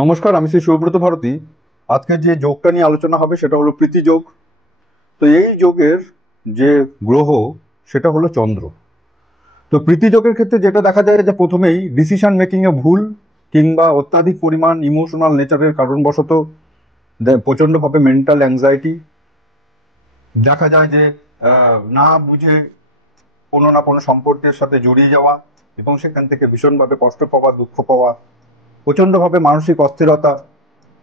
নমস্কার, আমি শ্রী সুব্রত ভারতী। আজকে যে যোগটা নিয়ে আলোচনা হবে সেটা হলো প্রীতি যোগ। তো এই যোগের যে গ্রহ সেটা হলো চন্দ্র। তো প্রীতি যোগের ক্ষেত্রে যেটা দেখা যায় যে প্রথমেই ডিসিশন মেকিং এ ভুল কিংবা অত্যাধিক পরিমাণ ইমোশনাল নেচারের কারণবশত প্রচন্ডভাবে মেন্টাল অ্যাংজাইটি দেখা যায় যে না বুঝে কোনো না কোনো সম্পর্কের সাথে জড়িয়ে যাওয়া এবং সেখান থেকে ভীষণভাবে কষ্ট পাওয়া, দুঃখ পাওয়া, প্রচন্ডভাবে মানসিক অস্থিরতা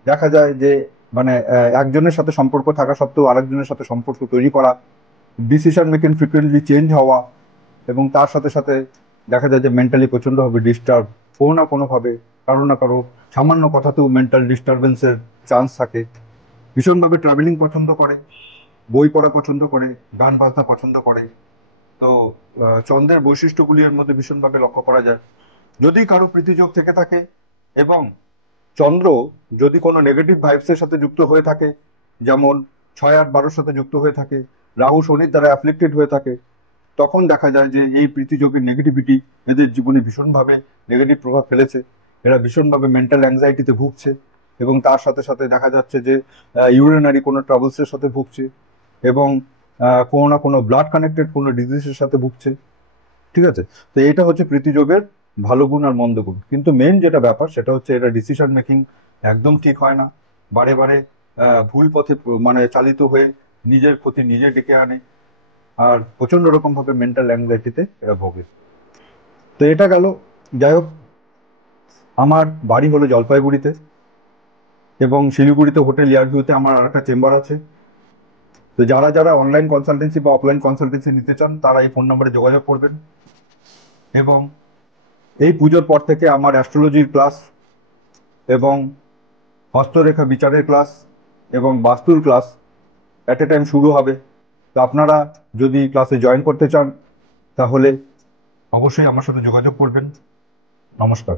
দেখা যায় যে মানে একজনের সাথে সম্পর্ক থাকা সত্ত্বেও আরেকজনের সাথে সম্পর্ক তৈরি করা, ডিসিশন মেকিং ফ্রিকুয়েন্টলি চেঞ্জ হওয়া এবং তার সাথে সাথে দেখা যায় যে মেন্টালি প্রচন্ডভাবে ডিস্টার্ব কোনো না কোনোভাবে, কারো না কারো সামান্য কথাতেও মেন্টাল ডিস্টারবেন্সের চান্স থাকে। ভীষণভাবে ট্রাভেলিং পছন্দ করে, বই পড়া পছন্দ করে, গান বাজনা পছন্দ করে। তো চন্দ্রের বৈশিষ্ট্যগুলির মধ্যে ভীষণভাবে লক্ষ্য করা যায়। যদি কারো প্রীতিযোগ থেকে থাকে এবং চন্দ্র যদি কোনো নেগেটিভ ভাইবসের সাথে যুক্ত হয়ে থাকে, যেমন 6, 8, 12-র সাথে যুক্ত হয়ে থাকে, রাহু শনির দ্বারা অ্যাফ্লিক্টেড হয়ে থাকে, তখন দেখা যায় যে এই প্রীতিযোগের নেগেটিভিটি এদের জীবনে ভীষণভাবে নেগেটিভ প্রভাব ফেলেছে। এরা ভীষণভাবে মেন্টাল অ্যাংজাইটিতে ভুগছে এবং তার সাথে সাথে দেখা যাচ্ছে যে ইউরিনারি কোনো ট্রাবলসের সাথে ভুগছে এবং কোনো না কোনো ব্লাড কানেক্টেড কোনো ডিজিজের সাথে ভুগছে। ঠিক আছে? তো এটা হচ্ছে প্রীতিযোগের ভালো গুণ আর মন্দ গুণ। কিন্তু মেন যেটা ব্যাপার সেটা হচ্ছে এটা ডিসিশন মেকিং একদম ঠিক হয় না। বারে বারে ভুল পথে মানে চালিত হয়ে নিজের ক্ষতি নিজে ডেকে আনে আর প্রচন্ড রকম ভাবে মেন্টাল অ্যাংজাইটিতে এরা ভোগে। তো এটা গেল। যাই হোক, আমার বাড়ি হলো জলপাইগুড়িতে এবং শিলিগুড়িতে হোটেল ইয়ারভিউতে আমার আর একটা চেম্বার আছে। তো যারা যারা অনলাইন কনসালটেন্সি বা অফলাইন কনসালটেন্সি নিতে চান তারা এই ফোন নম্বরে যোগাযোগ করবেন। এবং এই পুজোর পর থেকে আমার অ্যাস্ট্রোলজির ক্লাস এবং হস্তরেখা বিচারের ক্লাস এবং বাস্তুর ক্লাস অ্যাট এ টাইম শুরু হবে। তো আপনারা যদি ক্লাসে জয়েন করতে চান তাহলে অবশ্যই আমার সাথে যোগাযোগ করবেন। নমস্কার।